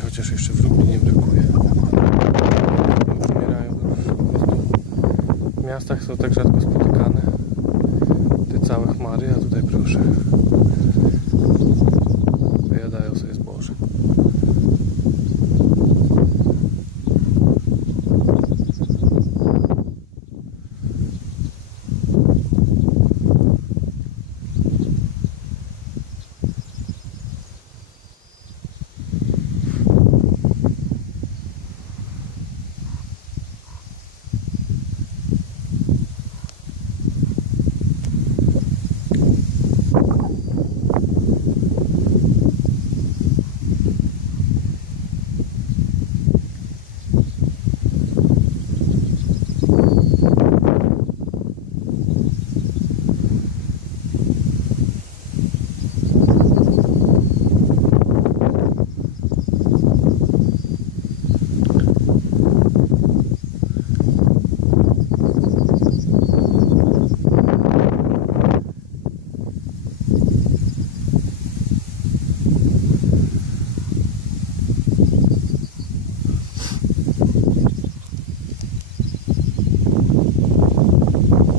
chociaż jeszcze wróbli nie brakuje. Umierają, w miastach są tak rzadko spotykane. Te całe chmary, a tutaj proszę.